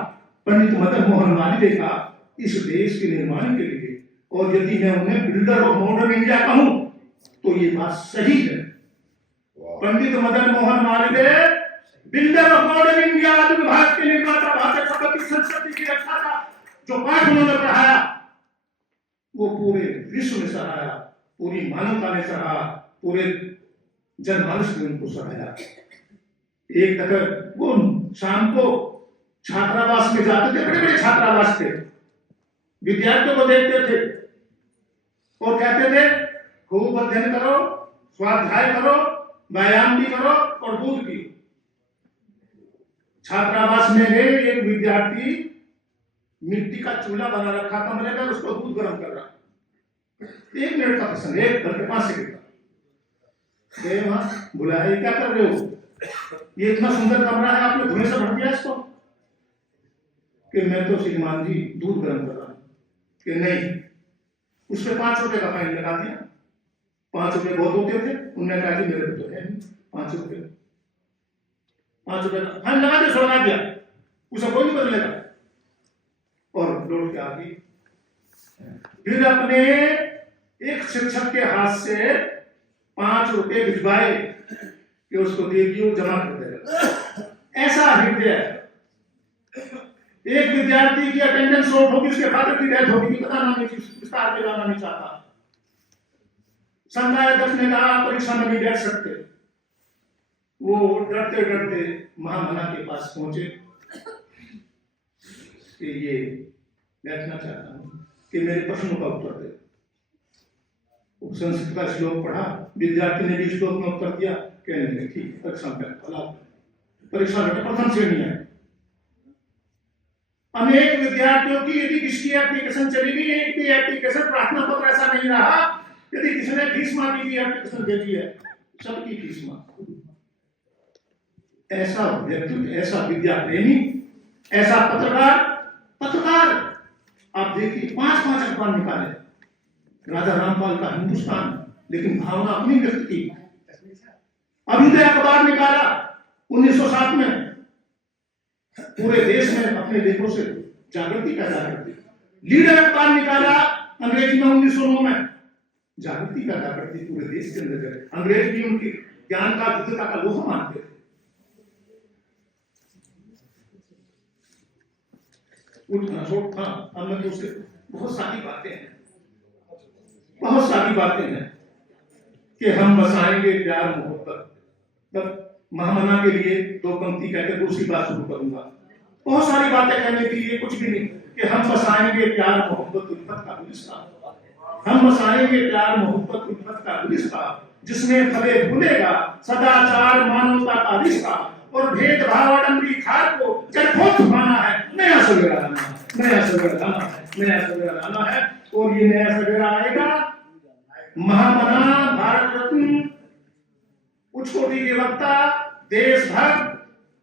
पंडित मदन मोहन मालवीय का इस देश के निर्माण के लिए। और यदि मैं उन्हें बिल्डर ऑफ मॉडर्न इंडिया कहूं तो ये बात सही है। Pandit Madan Mohan Malviya builder of modern India, आधुनिक भारत के निर्माता, भारतीय सभ्यता संस्कृति की रक्षा का जो पाठ उन्होंने पढ़ाया वो पूरे विश्व ने सराहा, पूरी मानवता ने सराहा, पूरे जनमानस ने उनको सराहा। एक दफे वो शाम को छात्रावास में जाते थे, बड़े बड़े छात्रावास थे, विद्यार्थियों को देखते थे और कहते थे खूब अध्ययन करो, स्वाध्याय करो, व्यायाम भी करो और दूध पियो। छात्रावास में एक विद्यार्थी मिट्टी का चूल्हा बना रखा कमरे में, उसको दूध गर्म कर रहा। 1 मिनट का प्रसंग, 1 घंटे 5 सेकंड का। वहां बुलाया, क्या कर रहे हो? ये इतना सुंदर कमरा है, आपने धुएं से भर दिया इसको? कि मैं तो श्रीमान जी दूध गर्म कर रहा हूं। कि नहीं, उसमें 5 रुपए का फाइन लगा दिया। 5 रुपए बहुत होते थे, उन्होंने कहा कि मेरे तो है नहीं 5 रुपए का फाइन लगा दिया, छोड़ा दिया, उसे कोई नहीं बदलेगा। और लौट के आ गई। फिर अपने एक शिक्षक के हाथ से 5 रुपए भिजवाए कि उसको दे दियो, जमा कर देगा। ऐसा हृदय। एक विद्यार्थी की अटेंडेंस शॉर्ट होगी, उसके फादर की डेथ होगी, बताना नहीं, विस्तार में जाना नहीं चाहता। संकाय अध्यक्ष ने कहा परीक्षा में नहीं बैठ सकते। वो डरते डरते महामना के पास पहुंचे कि ये बैठना चाहता हूं कि मेरे प्रश्नों का उत्तर दे। संस्कृत का श्लोक पढ़ा, विद्यार्थी ने भी श्लोक में उत्तर दिया। कहने लगे ठीक, परीक्षा में प्रथम श्रेणी है। अनेक विद्यार्थियों की यदि किसकी एप्लीकेशन चली गई, एक भी एप्लीकेशन प्रार्थना पत्र ऐसा नहीं रहा यदि किसी ने फीस मांगी थी, एप्लीकेशन भेजी है, सबकी फीस मांगी। ऐसा व्यक्ति, ऐसा विद्या प्रेमी, ऐसा पत्रकार आप देखिए 5-5 अखबार निकाले, राजा रामपाल का हिंदुस्तान, लेकिन भावना अपनी व्यक्त की। अभ्युदय अखबार निकाला 1907 में, पूरे देश में अपने लेखों से जागृति पैदा कर दी। लीडर अखबार निकाला अंग्रेजी में 1909 में, जागृति पैदा कर दी पूरे देश के अंदर। अंग्रेज भी उनकी ज्ञान का, विद्वता का लोहा मानते थे। हम लोग उससे बहुत सारी बातें हैं कि हम बसाएंगे प्यार मोहब्बत। तब महामना के लिए 2 पंक्ति कहकर दूसरी बात शुरू करूंगा। बहुत सारी बातें कहने के लिए कुछ भी नहीं, कि हम बसाएंगे प्यार मोहब्बत उल्फत का गुलिस्तान। हम बसाएंगे प्यार मोहब्बत उल्फत का गुलिस्तान, जिसमें फले फूलेगा सदाचार मानवता का रिश्ता, और भेदभाव आडंबरी खार को जड़ों छुपाना है। नया सवेरा लाना है, नया सवेरा लाना है। और ये नया सवेरा आएगा, महामना, भारत रत्न, उच्च कोटि के वक्ता, देशभक्त,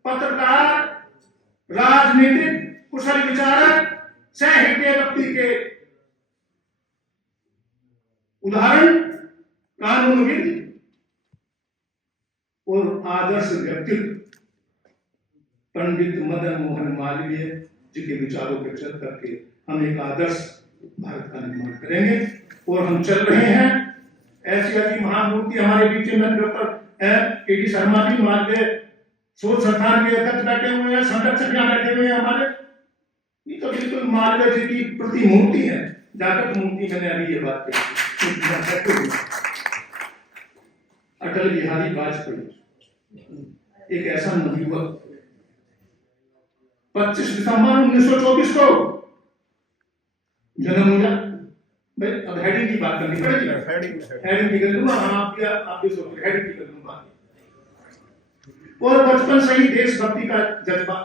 पत्रकार, राजनीतिक कुशल विचारक, सहृदय व्यक्ति के उदाहरण, कानूनविद और आदर्श व्यक्तित्व पंडित मदन मोहन मालवीय जी के विचारों पर चल करके हम एक आदर्श भारत का निर्माण करेंगे। और हम चल रहे हैं। ऐसी ऐसी महामूर्ति हमारे बीच में डॉक्टर के डी शर्मा जी मालवीय शोध संस्थान के अध्यक्ष बैठे हुए हैं, संरक्षक यहाँ बैठे हुए हैं हमारे। ये तो बिल्कुल मालवीय जी की प्रतिमूर्ति है, जागृत मूर्ति मैंने अभी ये बात कही। अटल बिहारी वाजपेयी एक ऐसा नवयुवक 25 दिसंबर 1924 को जन्म हुआ। भाई अब हेडिंग की बात करनी पड़ेगी, हेडिंग की कर दूंगा, आप भी सोच हेडिंग की कर दूंगा। और बचपन से ही देशभक्ति का जज्बा,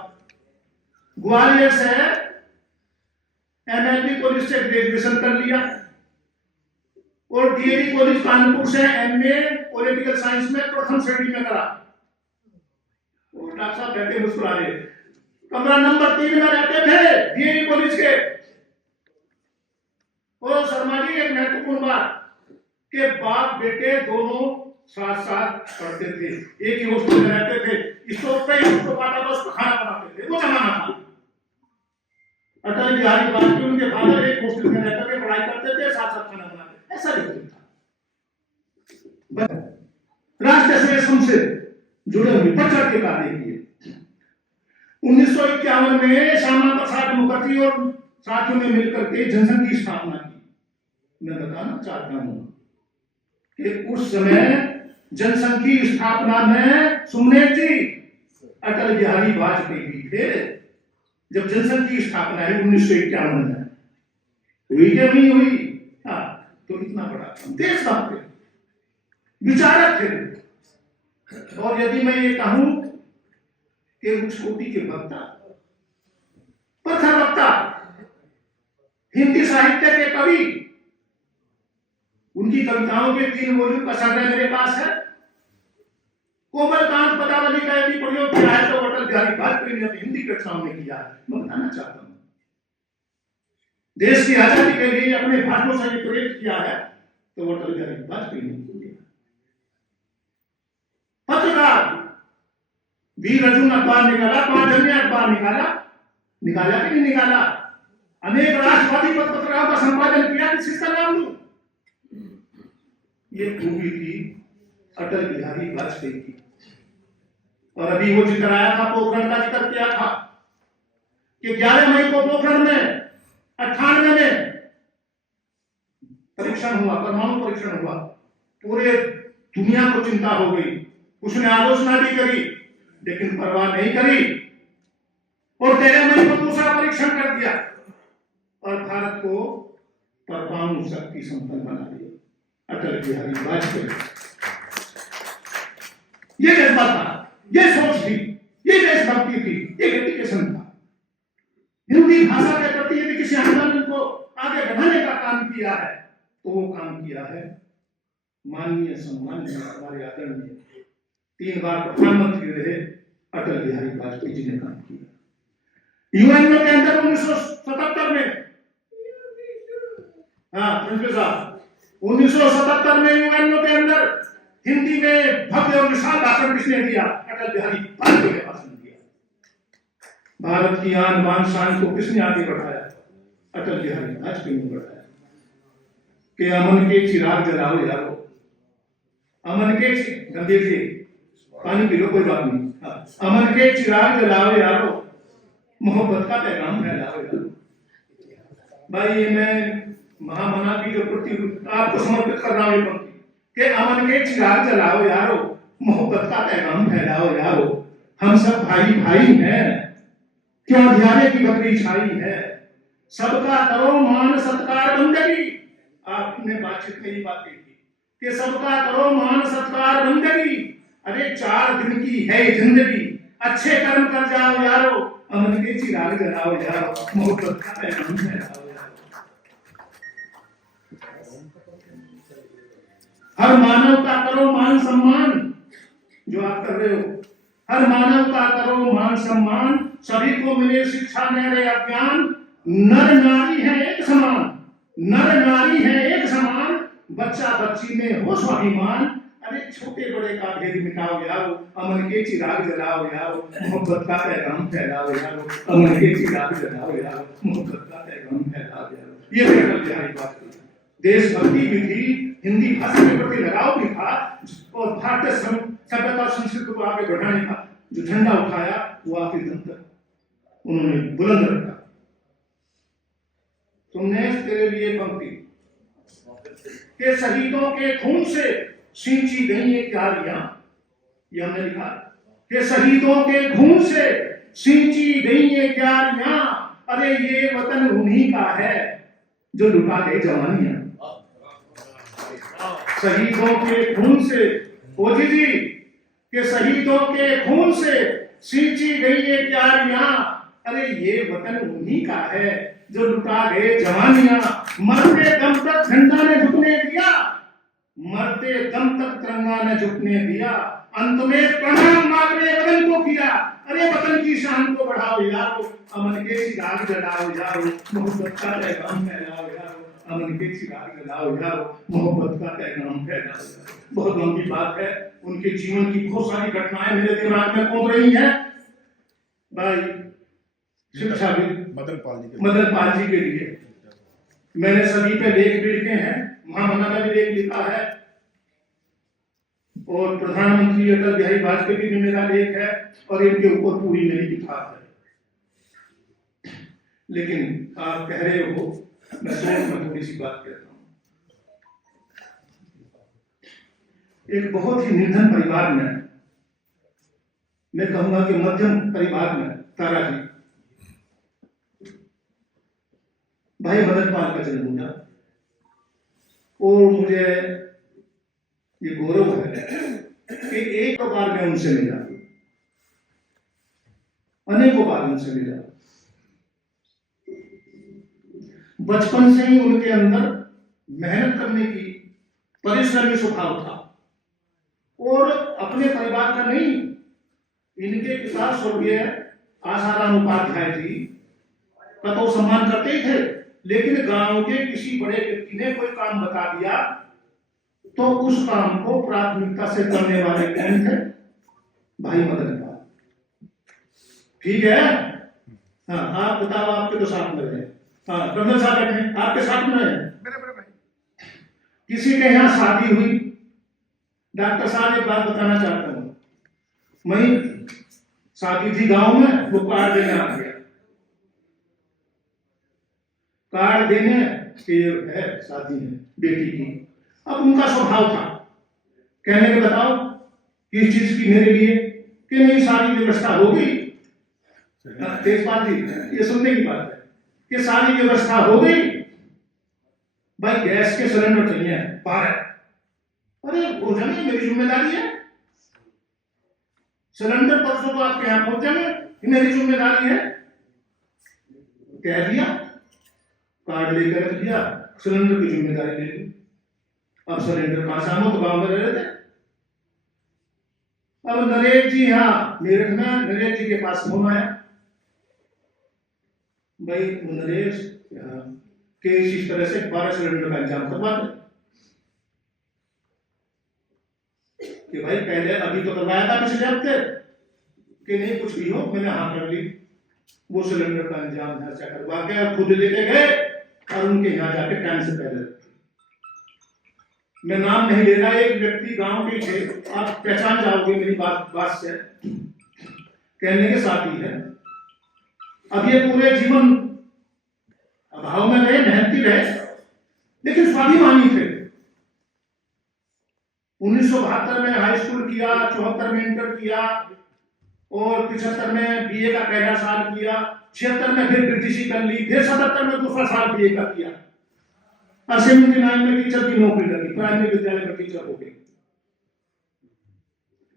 ग्वालियर से एमएलबी कॉलेज से ग्रेजुएशन कर लिया और डीएवी कॉलेज कानपुर से एमए पॉलिटिकल साइंस में प्रथम श्रेणी में करा। और डॉक्टर साहब बैठे मुस्कुरा रहे, कमरा नंबर 3 में रहते थे डीएवी कॉलेज के। और शर्मा जी एक महत्वपूर्ण बात के बाप बेटे दोनों साथ साथ पढ़ते थे, एक ही हॉस्टल में रहते थे, स्टोव पे उसको पाटा बस खाना बनाते थे, वो जमाना था। अटल बिहारी वाजपेयी उनके फादर एक हॉस्टल में रहते थे, पढ़ाई करते थे, साथ साथ खाना बनाते, ऐसा नहीं था। राष्ट्रीय स्वयं से जुड़े हुए प्रचार के कार्य किए। 1951 में श्यामा प्रसाद मुखर्जी और साथियों ने मिलकर के जनसंघ की स्थापना की। मैं बताना चाहता हूं कि उस समय जनसंघ की स्थापना में सुमने जी अटल बिहारी वाजपेयी भी थे। जब जनसंघ की स्थापना है 1951 में हुई क्या नहीं हुई, हाँ, तो इतना बड़ा देशभक्त थे, विचारक थे। और यदि मैं ये कहूं कि उस कोटि के वक्ता, प्रखर वक्ता, हिंदी साहित्य के कवि, उनकी कविताओं के 3 वॉल्यूम का संग्रह मेरे पास है। कोमलकांत पदावली का यदि प्रयोग किया है तो अटल बिहारी वाजपेयी ने हिंदी कक्षाओं में किया है। मैं बताना चाहता हूं, देश की आजादी के लिए अपने भाषणों से प्रेरित किया है तो अटल बिहारी वाजपेयी ने किया। पत्रकार वीर अर्जुन अखबार निकाला, 5 जन्य अखबार निकाला कि नहीं निकाला, अनेक राष्ट्रवादी पत्रिकाओं का संपादन किया, किसका नाम लूं? ये खूबी थी अटल बिहारी वाजपेयी की। और अभी वो जिक्र आया था, पोखरण का जिक्र किया था कि 11 मई को पोखरण में 98 में परीक्षण हुआ, परमाणु परीक्षण हुआ। पूरे दुनिया को चिंता हो गई, उसने आलोचना भी करी लेकिन परवाह नहीं करी और 13 मई को दूसरा परीक्षण कर दिया और भारत को परमाणु शक्ति संपन्न बना दिया अटल बिहारी वाजपेयी। ये जज्बा था, ये सोच थी, ये देशभक्ति थी, ये डेडिकेशन था। हिंदी भाषा के प्रति यदि किसी आंदोलन को आगे बढ़ाने का काम किया है तो वो काम किया है माननीय सम्माननीय हमारे आदरणीय 3 बार प्रधानमंत्री रहे अटल बिहारी वाजपेयी जी ने काम किया। यूएनओ के अंदर 1977 में, हाँ साहब, 1977 में यूएनओ के अंदर हिंदी में भव्य और विशाल भाषण किसने दिया? अटल बिहारी वाजपेयी ने भाषण दिया। भारत की आन बान शान को किसने आगे बढ़ाया? अटल बिहारी वाजपेयी ने बढ़ाया। कि अमन के चिराग जलाओ यारो, अमन के गंभीर जी पानी पी लो, कोई बात नहीं। अमन के चिराग जलाओ यारो, मोहब्बत का पैगाम फैलाओ यारो। भाई ये मैं महामना की जो प्रति आपको समर्पित कर रहा हूं कि अमन के चिराग जलाओ यारो, मोहब्बत का पैगाम फैलाओ यारो। हम सब भाई भाई हैं, क्यों ध्याने की बकरी छाई है, सबका करो मान सत्कार बंदगी। आपने बातचीत में ही बात की थी कि सबका करो मान सत्कार बंदगी। अरे 4 दिन की है जिंदगी, अच्छे कर्म कर जाओ यारो, अमन के चिराग जलाओ यारो, मोहब्बत का पैगाम फैलाओ यारो। हर मानव का करो मान सम्मान, जो आप कर रहे हो, हर मानव का करो मान सम्मान, सभी को मिले शिक्षा न्याय ज्ञान। नर नारी है एक समान, नर नारी है एक समान, बच्चा बच्ची में हो स्वाभिमान। अरे छोटे बड़े का भेद मिटाओ यारो, अमन के चिराग जलाओ यारो, मोहब्बत का पैगाम फैलाओ यारो, अमन के चिराग जलाओ यारो, मोहब्बत का पैगाम फैलाओ यारो। ये अटल बिहारी वाजपेयी, देशभक्ति भी थी, हिंदी भाषा के प्रति लगाव भी था और भारतीय सभ्यता संस्कृति को आगे बढ़ाने का जो झंडा उठाया वो आखिरी दम तक उन्होंने बुलंद रखा। तुमने तेरे लिए पंक्ति के शहीदों के खून से सींची गई ये क्यारियां, ये हमने लिखा कि शहीदों के खून से सींची गई ये क्यारियां, अरे ये वतन उन्हीं का है जो लुटा गए जवानियां। शहीदों के खून से, ओजी जी, के शहीदों के खून से सींची गई ये क्यारियां, अरे ये वतन उन्हीं का है जो लुटा गए जवानियां। मरते दम तक झंडा ने झुकने दिया, मरते दम तक तिरंगा ने झुकने दिया, अंत में प्रणाम मांगने वतन को किया। अरे वतन की शान को बढ़ाओ यारो, अमन के चिराग जलाओ यारो, मोहब्बत का पैगाम फैलाओ यारो, अमन के चिराग जलाओ यारो, मोहब्बत का पैगाम फैलाओ यारो। बहुत लंबी बात है, उनके जीवन की बहुत सारी घटनाएं मेरे दिमाग में कूद रही हैं। भाई शिक्षा भी मदन पाल जी के लिए मैंने सभी पे लेख भी लिखे हैं, महामना का भी लेख लिखा है, और प्रधानमंत्री अटल बिहारी वाजपेयी की भी मेरा लेख है, और इनके ऊपर पूरी मेरी किताब है। लेकिन आप कह रहे हो, मैं शोर में थोड़ी सी बात कहता हूं। एक बहुत ही निर्धन परिवार में, मैं कहूंगा कि मध्यम परिवार में, तारा जी भाई मदन पाल का जन्म हुआ, और मुझे ये गौरव है कि एक बार मैं उनसे मिला, अनेकों बार उनसे मिला। बचपन से ही उनके अंदर मेहनत करने की परिश्रमी स्वभाव था, और अपने परिवार का नहीं, इनके पिता स्वर्गीय आसाराम उपाध्याय जी का तो सम्मान करते ही थे, लेकिन गांव के किसी बड़े व्यक्ति ने कोई काम बता दिया तो उस काम को प्राथमिकता से करने वाले कौन थे? भाई मदन पाल। ठीक है, हाँ आप बताओ, आपके तो साथ में रहे। हाँ प्रमोद साहब बैठे, आपके साथ में रहे। किसी के यहाँ शादी हुई, डॉक्टर साहब एक बात बताना चाहता हूँ, वही शादी थी गांव में, वो कार्ड देने आ गया, कार्ड देने के है शादी है बेटी की। अब उनका स्वभाव था कहने के बताओ किस चीज की मेरे लिए, कि नहीं सारी व्यवस्था हो गई। तेजपाल जी ये सुनने की बात है कि सारी व्यवस्था हो गई, भाई गैस के सिलेंडर चाहिए 12। अरे हो जाने, मेरी जिम्मेदारी है, सिलेंडर परसों को आपके यहाँ पहुंच जाए, मेरी जिम्मेदारी है। कह दिया, कार्ड लेकर रख दिया, सिलेंडर की जिम्मेदारी ले ली। अब सिलेंडर कहां से आना, तो गांव में रह रहे थे। अब नरेश जी यहाँ मेरठ में, नरेश जी के पास फोन आया, भाई नरेश के इस तरह से 12 सिलेंडर का इंतजाम करवा दे। कि भाई पहले अभी तो करवाया था पिछले हफ्ते, कि नहीं कुछ भी हो, मैंने हाँ कर ली। वो सिलेंडर का इंतजाम घर से करवा के खुद लेके गए, और उनके यहाँ जाके टाइम से पहले, मैं नाम नहीं ले रहा, एक व्यक्ति गांव के थे, आप पहचान जाओगे मेरी बात से, कहने के साथी है। अब ये पूरे जीवन अभाव में रहे, मेहनती रहे, लेकिन स्वाभिमानी थे। 1972 में हाई स्कूल किया, 74 में इंटर किया, और 75 में बीए का पहला साल किया, 76 में फिर ब्रिटिश कर ली, फिर 77 में दूसरा साल बीए का किया, 79 में टीचर की नौकरी लगी, प्राइमरी विद्यालय में टीचर हो गई।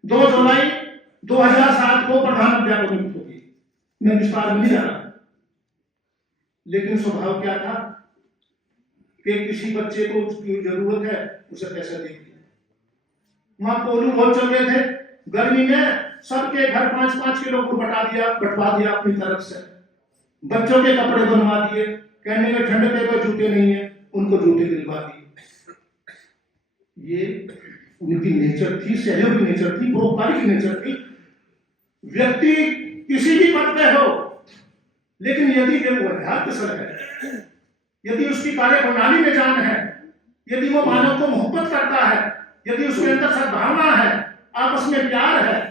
2 जुलाई 2007 को प्रधान अध्यापक नियुक्त होगी। मैं विस्तार में नहीं जा रहा, लेकिन स्वभाव क्या था कि किसी बच्चे को उसकी जरूरत है, उसे पैसा दे दिया। वहां पोलू बहुत चल रहे थे, गर्मी में सबके घर 5-5 किलो गुड़ बंटवा दिया अपनी तरफ से, बच्चों के कपड़े बनवा दिए, कहने के ठंड पे जूते नहीं है, उनको जूते दिलवा दिए। ये उनकी नेचर थी, सहयोगी नेचर थी, परोपकारी की नेचर थी। व्यक्ति किसी भी पद पे हो, लेकिन यदि वो अध्यात्म है, यदि उसकी कार्य प्रणाली में जान है, यदि वो मानव को मोहब्बत करता है, यदि उसके अंदर सद्भावना है, आपस में प्यार है,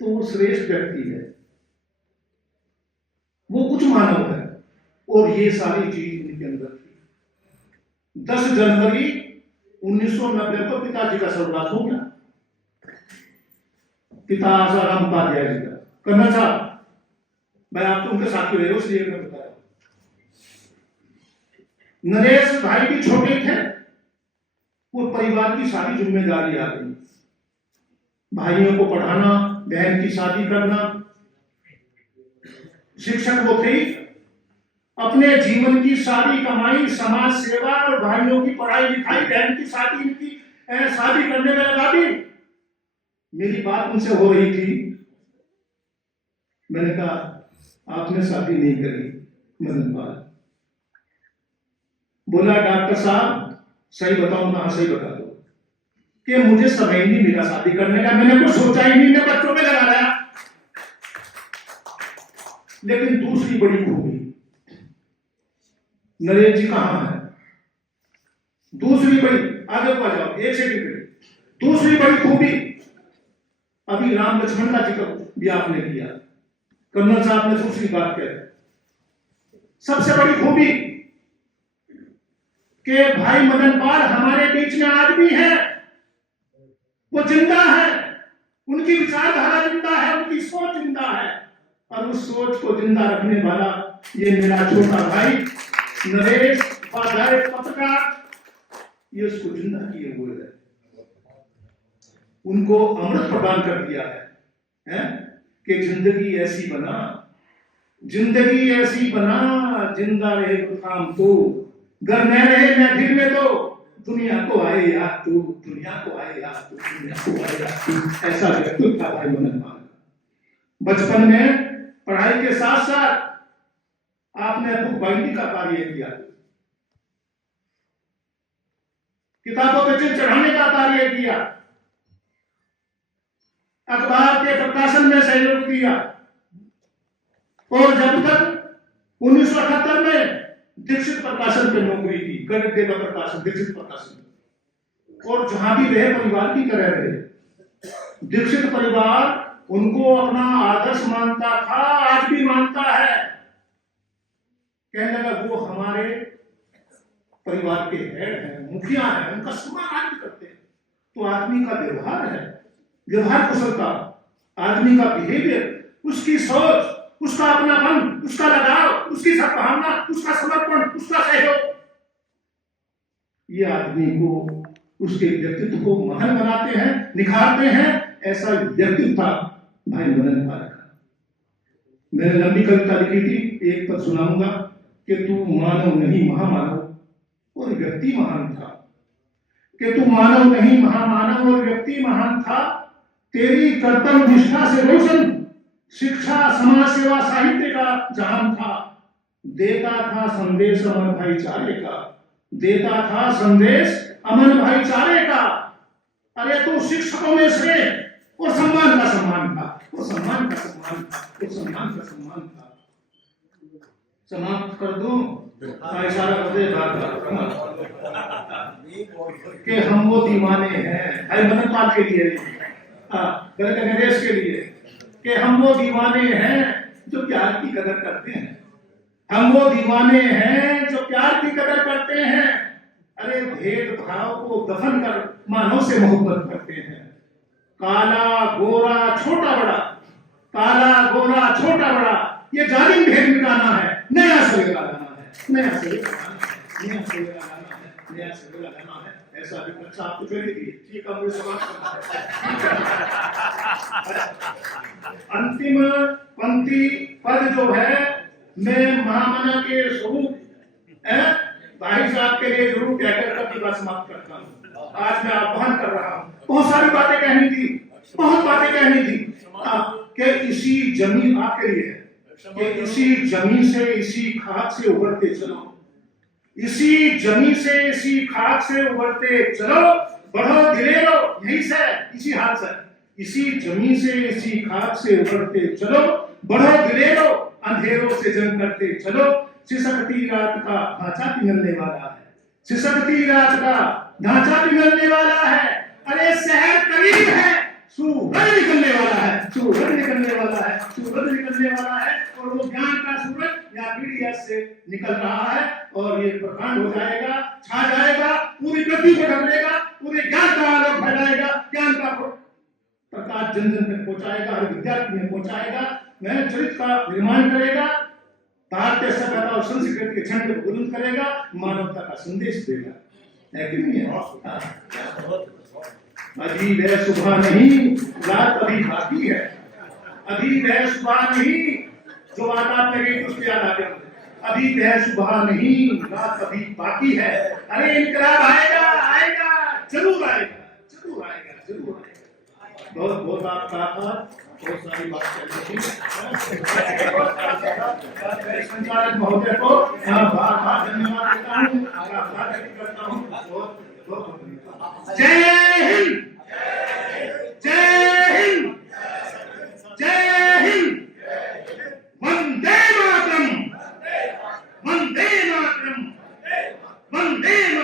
तो वो श्रेष्ठ व्यक्ति है, वो उच्च मानव है। और ये सारी चीज उनके अंदर थी। 10 जनवरी 1990 को पिताजी का स्वर्गवास हो गया, पिता आसाराम उपाध्याय जी का। कर्नल साहब, मैं आप तो उनके साथी रहे हो इसलिए मैं बता रहा हूं। नरेश भाई भी छोटे थे, वो परिवार की सारी जिम्मेदारी आ गई, भाइयों को पढ़ाना, बहन की शादी करना। शिक्षक वो थे, अपने जीवन की सारी कमाई समाज सेवा और भाइयों की पढ़ाई लिखाई, बहन की शादी करने में लगा दी। मेरी बात उनसे हो रही थी, मैंने कहा आपने शादी नहीं करी मदन पाल। बोला डॉक्टर साहब सही बताऊं, कहां सही बता दो, कि मुझे समय नहीं मिला शादी करने का, मैंने कुछ सोचा ही नहीं, मैं बच्चों में लगा रहा। लेकिन दूसरी बड़ी खूबी, नरेश जी कहां है, दूसरी बड़ी, आगे को आ जाओ, एक सेकंड, दूसरी बड़ी खूबी, अभी राम लक्ष्मण का जिक्र भी आपने किया, कर्नल साहब ने दूसरी बात कही, सबसे बड़ी खूबी कि भाई मदन पाल हमारे बीच में आज भी है, वो जिंदा है, उनकी विचारधारा जिंदा है, उनकी सोच जिंदा है, और उस सोच को जिंदा रखने वाला ये मेरा छोटा भाई नरेश पत्रकार, ये उसको जिंदा किए हुए है, उनको अमृत प्रदान कर दिया है कि जिंदगी ऐसी बना, जिंदगी ऐसी बना, जिंदा रहे काम तो, घर में रहे महफिल में तो, दुनिया को आए याद तू, दुनिया को आए याद तू, दुनिया को आए याद तू। ऐसा व्यक्ति था भाई मदन पाल। बचपन में पढ़ाई के साथ साथ आपने बुक बाइंडिंग का कार्य किया, किताबों पे चित्र चढ़ाने का कार्य किया, अखबार के प्रकाशन में सहयोग दिया, और जब तक 1978 में दीक्षित प्रकाशन पे नौकरी की, गणित देवा प्रकाशन, दीक्षित प्रकाशन, और जहां भी रहे परिवार की तरह रहे। दीक्षित परिवार उनको अपना आदर्श मानता था, आज भी मानता है, कहने लगा वो हमारे परिवार के हेड हैं, मुखिया हैं, उनका सम्मान आज भी करते हैं। तो आदमी का व्यवहार है, व्यवहार कुशलता, आदमी का बिहेवियर, उसकी सोच, उसका अपनापन, उसका लगाव, उसकी सद्भावना, उसका समर्पण, उसका सहयोग, ये आदमी को, उसके व्यक्तित्व को महान बनाते हैं, निखारते हैं। ऐसा व्यक्तित्व था भाई मदन पाल का। मैंने लंबी कविता लिखी थी, एक पद सुनाऊंगा कि तू मानव नहीं महामानव और व्यक्ति महान था, कि तू मानव नहीं महामानव और व्यक्ति महान था, तेरी कर्तव्य निष्ठा से रोशन शिक्षा समाज सेवा साहित्य का जहान था, देता था संदेश अमन भाईचारे का, देता था संदेश अमन भाईचारे का। अरे तो शिक्षकों में से और सम्मान का सम्मान था, वो सम्मान का सम्मान था, वो सम्मान का सम्मान था। समाप्त कर दूं, इशारा कर दे कि हम वो दीवाने हैं भाई मदन पाल के लिए, गणेश के लिए, कि हम वो दीवाने हैं जो प्यार की कदर करते हैं, हम वो दीवाने हैं जो प्यार की कदर करते हैं। अरे भेदभाव को दफन कर मानव से मोहब्बत करते हैं। काला गोरा छोटा बड़ा, काला गोरा छोटा बड़ा, ये जालिम भेद मिटाना है, नया सवेरा लाना है, नया सवेरा लाना है, नया सवेरा लाना है, नया सवेरा लाना है। ऐसा भी अच्छा आपको चलेगी, ठीक है, मुझे समाप्त करना है। अंतिम पंक्ति पद जो है, मैं महामना के स्वरूप भाई साहब के लिए जरूर कहकर अपनी बात समाप्त करता हूँ। आज मैं आह्वान कर रहा हूँ, बहुत सारी बातें कहनी थी, बहुत बातें कहनी थी, कि इसी जमीन आपके लिए है, कि इसी जमीन से, इसी खाक से उभरते चलो, इसी जमीन से, इसी खाक से उभरते चलो, बढ़ो दिलेरो, यही से, इसी हाथ से, इसी जमीन से, इसी खाक से उभरते चलो, बढ़ो दिलेरो, अंधेरों से जंग करते चलो। सिसकती रात का ढांचा पिघलने वाला है, सिसकती रात का ढांचा पिघलने वाला है। अरे शहर करीब है, सूरज निकलने वाला है, सूरज निकलने वाला है, सूरज निकलने वाला है। और वो ज्ञान का सूरज या पीडीएस से निकल रहा है और ये प्रकांड हो जाएगा, छा जाएगा, पूरी पृथ्वी को ढक लेगा, पूरे ज्ञान का आलोक फैलाएगा, ज्ञान का प्रकाश जन जन तक पहुंचाएगा, हर विद्यार्थी में पहुंचाएगा, नए चरित्र का निर्माण करेगा, भारतीय सभ्यता और संस्कृति के झंडे को बुलंद करेगा, मानवता का संदेश देगा। है कि नहीं है? अभी वह सुबह नहीं, रात अभी बाकी है। अभी वह सुबह नहीं, जो बात आपने कही उसके याद आ गया। अभी वह सुबह नहीं, रात अभी बाकी है। अरे इनकलाब आएगा, आएगा, जरूर आएगा, जरूर आएगा, जरूर आएगा। बहुत बहुत आपका आभार। बहुत सारी बात करनी थी। संचालक महोदय को बार बार धन्यवाद देता हूँ, आभार व्यक्त करता हूँ। बहुत बहुत धन्यवाद। जय हिंद, जय हिंद, जय हिंद। वंदे मातरम, वंदे मातरम, वंदे मातरम।